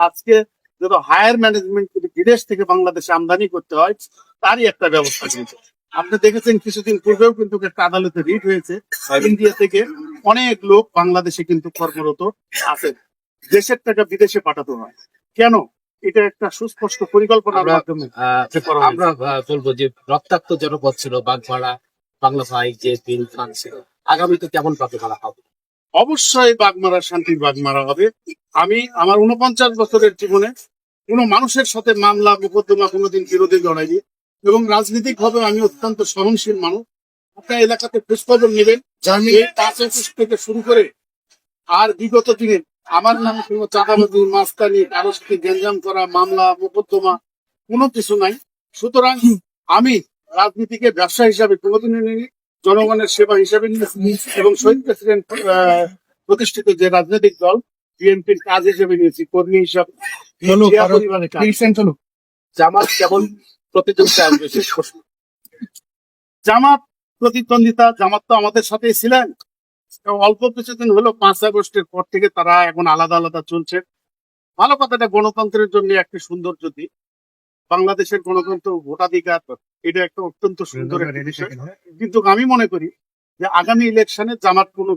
আজকে যত higher management বিদেশ থেকে বাংলাদেশে আমদানি করতে হয় তারই একটা ব্যবস্থা কিন্তু আপনি দেখেছেন কিছুদিন পূর্বেও কিন্তু একটা আদালতে রিট হয়েছে। ইন্ডিয়া থেকে অনেক লোক বাংলাদেশে কিন্তু কর্মরত আছে দেশের টাকা বিদেশে পাঠাতে হয়। কেন? এটা একটা সুস্পষ্ট পরিকল্পনার আমরা- মাধ্যমে আমরা বলব যে রক্তাক্ত জনপদ ছিল বাগমারা বাংলা ভাই যে বিল ছিল আগামীতে কেমন প্রার্থনা হবে? অবশ্যই বাগমারা শান্তির বাগমারা হবে। আমি আমার উনপঞ্চাশ বছরের জীবনে কোনো মানুষের সাথে মামলা মোকদ্দমা কোনোদিন বিরোধী জড়াইনি এবং রাজনৈতিক ভাবে আমি অত্যন্ত সহনশীল মানুষ। আপনার এলাকাতে খোঁজখবর নেবেন থেকে শুরু করে আর বিগত দিনে আমার নামে কোনো চাঁদাবাজি মাস্তানি কারও সাথে গ্যাঞ্জাম করা মামলা মোকদ্দমা কোনো কিছু নাই। সুতরাং আমি রাজনীতিকে ব্যবসা হিসাবে কোনোদিনই নিইনি জনগণের সেবা হিসাবে নিয়েছি এবং শহীদ প্রেসিডেন্ট প্রতিষ্ঠিত যে রাজনৈতিক দল বিএনপির কাজ হিসেবে নিয়েছি কর্মী হিসাবে। জামাত কেমন প্রতিযোগিতা জামাত প্রতিদ্বন্দ্বিতা জামাত তো আমাদের সাথেই ছিলেন। অল্প কিছুদিন হলো পাঁচ আগস্টের পর থেকে তারা এখন আলাদা আলাদা চলছে। ভালো কথাটা গণতন্ত্রের জন্য একটি সুন্দর যদি বাংলাদেশের গণতন্ত্র ভোটাধিকার এটা একটা অত্যন্ত সুন্দর একটা বিষয়। কিন্তু আমি মনে করি যে আগামী ইলেকশনে জামাত কোনো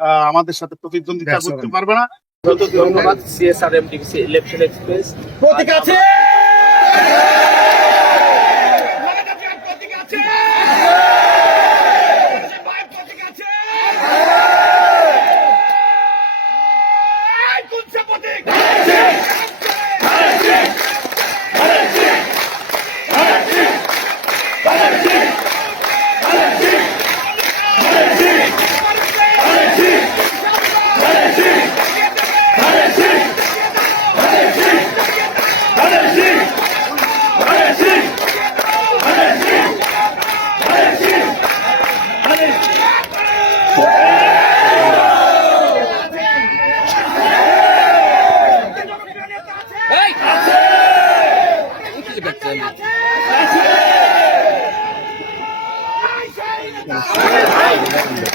আহ, আমাদের সাথে প্রতিদ্বন্দ্বিতা করতে পারবে না। ধন্যবাদ সিএসআরএম ডিবিসি ইলেকশন এক্সপ্রেস প্রতীক আছে! আছে